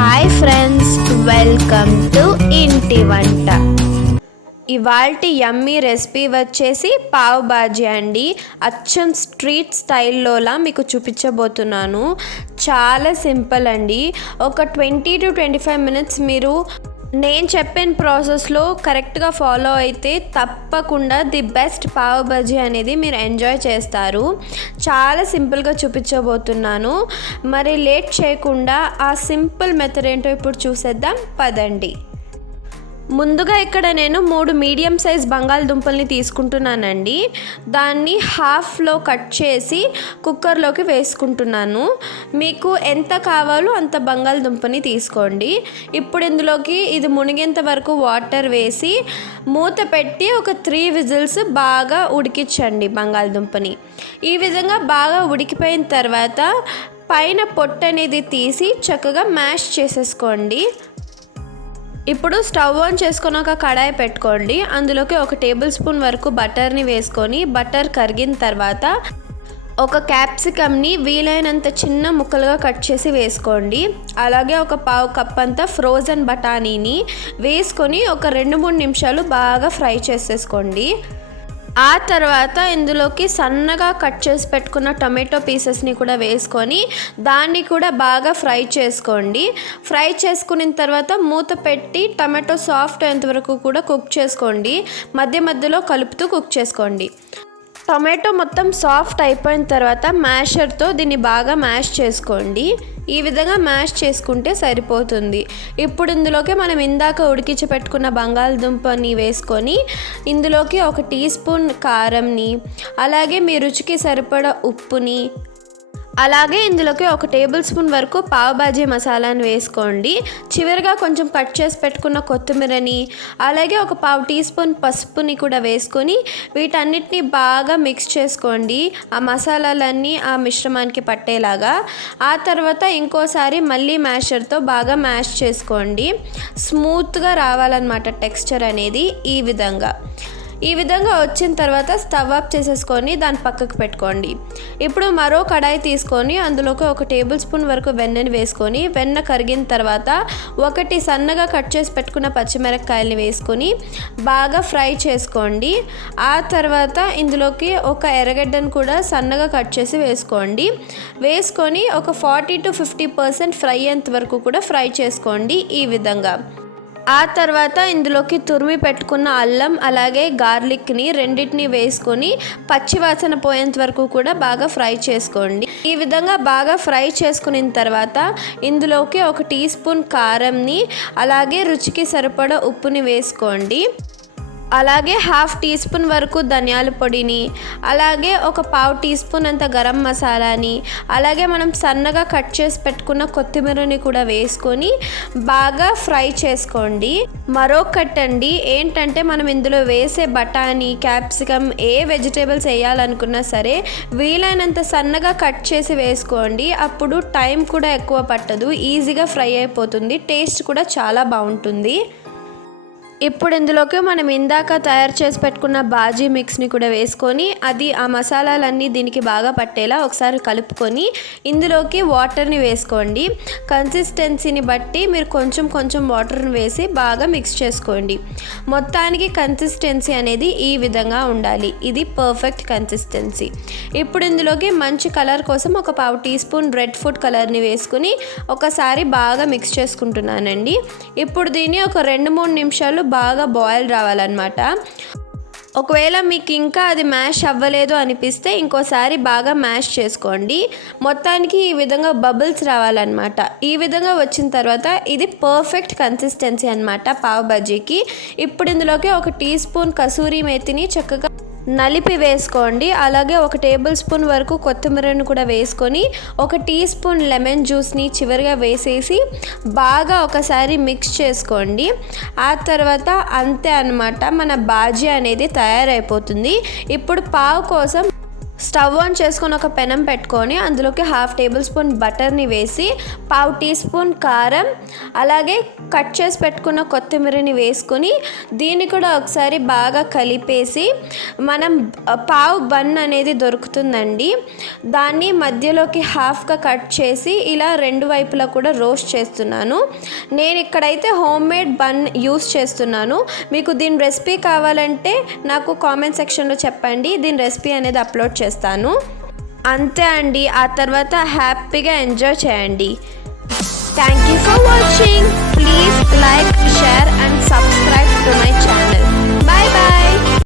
Hi friends welcome to ఇంటి వంట ఇవాల్టి యమ్మీ రెసిపీ వచ్చేసి పావ్ బాజీ అండి. అచ్చం స్ట్రీట్ స్టైల్లోలా మీకు చూపించబోతున్నాను. చాలా సింపుల్ అండి. ఒక twenty to twenty five minutes మీరు నేను చెప్పిన ప్రాసెస్లో కరెక్ట్గా ఫాలో అయితే తప్పకుండా ది బెస్ట్ పావ్ బజీ అనేది మీరు ఎంజాయ్ చేస్తారు. చాలా సింపుల్గా చూపించబోతున్నాను. మరి లేట్ చేయకుండా ఆ సింపుల్ మెథడ్ ఏంటో ఇప్పుడు చూసేద్దాం. పదండి. ముందుగా ఇక్కడ నేను మూడు మీడియం సైజ్ బంగాళదుంపల్ని తీసుకుంటున్నానండి. దాన్ని హాఫ్లో కట్ చేసి కుక్కర్లోకి వేసుకుంటున్నాను. మీకు ఎంత కావాలో అంత బంగాళదుంపని తీసుకోండి. ఇప్పుడు ఇందులోకి ఇది మునిగేంత వరకు వాటర్ వేసి మూత పెట్టి ఒక త్రీ విజిల్స్ బాగా ఉడికించండి బంగాళదుంపని. ఈ విధంగా బాగా ఉడికిపోయిన తర్వాత పైన పొట్టు అనేది తీసి చక్కగా మ్యాష్ చేసేసుకోండి. ఇప్పుడు స్టవ్ ఆన్ చేసుకొని ఒక కడాయి పెట్టుకోండి. అందులోకి ఒక టేబుల్ స్పూన్ వరకు బటర్ని వేసుకొని బటర్ కరిగిన తర్వాత ఒక క్యాప్సికమ్ని వీలైనంత చిన్న ముక్కలుగా కట్ చేసి వేసుకోండి. అలాగే ఒక పావు కప్ అంతా ఫ్రోజన్ బఠానీని వేసుకొని ఒక రెండు మూడు నిమిషాలు బాగా ఫ్రై చేసేసుకోండి. ఆ తర్వాత ఇందులోకి సన్నగా కట్ చేసి పెట్టుకున్న టొమాటో పీసెస్ని కూడా వేసుకొని దాన్ని కూడా బాగా ఫ్రై చేసుకోండి. ఫ్రై చేసుకున్న తర్వాత మూత పెట్టి టమాటో సాఫ్ట్ అయ్యేంత వరకు కూడా కుక్ చేసుకోండి. మధ్య మధ్యలో కలుపుతూ కుక్ చేసుకోండి. టొమాటో మొత్తం సాఫ్ట్ అయిపోయిన తర్వాత మ్యాషర్తో దీన్ని బాగా మ్యాష్ చేసుకోండి. ఈ విధంగా మ్యాష్ చేసుకుంటే సరిపోతుంది. ఇప్పుడు ఇందులోకి మనం ఇందాక ఉడికించి పెట్టుకున్న బంగాళదుంపని వేసుకొని ఇందులోకి ఒక టీ స్పూన్ కారంని అలాగే మీ రుచికి సరిపడా ఉప్పుని అలాగే ఇందులోకి ఒక టేబుల్ స్పూన్ వరకు పావుబాజీ మసాలాని వేసుకోండి. చివరిగా కొంచెం కట్ చేసి పెట్టుకున్న కొత్తిమీరని అలాగే ఒక పావు టీ స్పూన్ పసుపుని కూడా వేసుకొని వీటన్నిటిని బాగా మిక్స్ చేసుకోండి. ఆ మసాలాలన్నీ ఆ మిశ్రమానికి పట్టేలాగా. ఆ తర్వాత ఇంకోసారి మళ్ళీ మ్యాషర్తో బాగా మ్యాష్ చేసుకోండి. స్మూత్గా రావాలన్నమాట టెక్స్చర్ అనేది ఈ విధంగా. ఈ విధంగా వచ్చిన తర్వాత స్టవ్ ఆఫ్ చేసేసుకొని దాని పక్కకు పెట్టుకోండి. ఇప్పుడు మరో కడాయి తీసుకొని అందులోకి ఒక టేబుల్ స్పూన్ వరకు వెన్నని వేసుకొని వెన్న కరిగిన తర్వాత ఒకటి సన్నగా కట్ చేసి పెట్టుకున్న పచ్చిమిరపకాయలని వేసుకొని బాగా ఫ్రై చేసుకోండి. ఆ తర్వాత ఇందులోకి ఒక ఎర్రగడ్డను కూడా సన్నగా కట్ చేసి వేసుకోండి. వేసుకొని ఒక forty to fifty percent fry అయ్యేంత వరకు కూడా ఫ్రై చేసుకోండి ఈ విధంగా. ఆ తర్వాత ఇందులోకి తురిమి పెట్టుకున్న అల్లం అలాగే గార్లిక్ని రెండింటిని వేసుకొని పచ్చివాసన పోయేంత వరకు కూడా బాగా ఫ్రై చేసుకోండి. ఈ విధంగా బాగా ఫ్రై చేసుకున్న తర్వాత ఇందులోకి ఒక టీ స్పూన్ కారంని అలాగే రుచికి సరిపడా ఉప్పుని వేసుకోండి. అలాగే హాఫ్ టీ స్పూన్ వరకు ధనియాల పొడిని అలాగే ఒక పావు టీ స్పూన్ అంత గరం మసాలాని అలాగే మనం సన్నగా కట్ చేసి పెట్టుకున్న కొత్తిమీరని కూడా వేసుకొని బాగా ఫ్రై చేసుకోండి. మరొకటి కట్టండి ఏంటంటే మనం ఇందులో వేసే బఠానీ క్యాప్సికమ్ ఏ వెజిటేబుల్స్ వేయాలనుకున్నా సరే వీలైనంత సన్నగా కట్ చేసి వేసుకోండి. అప్పుడు టైం కూడా ఎక్కువ పట్టదు ఈజీగా ఫ్రై అయిపోతుంది టేస్ట్ కూడా చాలా బాగుంటుంది. ఇప్పుడు ఇందులోకి మనం ఇందాక తయారు చేసి పెట్టుకున్న బాజీ మిక్స్ని కూడా వేసుకొని అది ఆ మసాలాలన్నీ దీనికి బాగా పట్టేలా ఒకసారి కలుపుకొని ఇందులోకి వాటర్ని వేసుకోండి. కన్సిస్టెన్సీని బట్టి మీరు కొంచెం కొంచెం వాటర్ని వేసి బాగా మిక్స్ చేసుకోండి. మొత్తానికి కన్సిస్టెన్సీ అనేది ఈ విధంగా ఉండాలి. ఇది పర్ఫెక్ట్ కన్సిస్టెన్సీ. ఇప్పుడు ఇందులోకి మంచి కలర్ కోసం ఒక పావు టీ స్పూన్ రెడ్ ఫుడ్ కలర్ని వేసుకుని ఒకసారి బాగా మిక్స్ చేసుకుంటున్నానండి. ఇప్పుడు దీన్ని ఒక రెండు మూడు నిమిషాలు బాగా బాయిల్ రావాలన్నమాట. ఒకవేళ మీకు ఇంకా అది మ్యాష్ అవ్వలేదు అనిపిస్తే ఇంకోసారి బాగా మ్యాష్ చేసుకోండి. మొత్తానికి ఈ విధంగా బబుల్స్ రావాలన్నమాట. ఈ విధంగా వచ్చిన తర్వాత ఇది పర్ఫెక్ట్ కన్సిస్టెన్సీ అనమాట పావు బజ్జీకి. ఇప్పుడు ఇందులోకి ఒక టీ స్పూన్ కసూరి మేతిని చక్కగా నలిపి వేసుకోండి. అలాగే ఒక టేబుల్ స్పూన్ వరకు కొత్తిమీరను కూడా వేసుకొని ఒక టీ స్పూన్ లెమన్ జ్యూస్ని చివరిగా వేసేసి బాగా ఒకసారి మిక్స్ చేసుకోండి. ఆ తర్వాత అంతే అనమాట మన బాజీ అనేది తయారైపోతుంది. ఇప్పుడు పావు కోసం స్టవ్ ఆన్ చేసుకొని ఒక పెనం పెట్టుకొని అందులోకి హాఫ్ టేబుల్ స్పూన్ బటర్ని వేసి పావు టీ స్పూన్ కారం అలాగే కట్ చేసి పెట్టుకున్న కొత్తిమీరని వేసుకొని దీన్ని కూడా ఒకసారి బాగా కలిపేసి మనం పావు బన్ అనేది దొరుకుతుందండి. దాన్ని మధ్యలోకి హాఫ్గా కట్ చేసి ఇలా రెండు వైపులా కూడా రోస్ట్ చేస్తున్నాను. నేను ఇక్కడైతే హోమ్ మేడ్ బన్ యూస్ చేస్తున్నాను. మీకు దీని రెసిపీ కావాలంటే నాకు కామెంట్ సెక్షన్లో చెప్పండి. దీని రెసిపీ అనేది అప్లోడ్ చేస్తాను. చేస్తాను. అంతే అండి. ఆ తర్వాత హ్యాపీగా ఎంజాయ్ చేయండి. Thank you for watching please like share and subscribe to my channel bye bye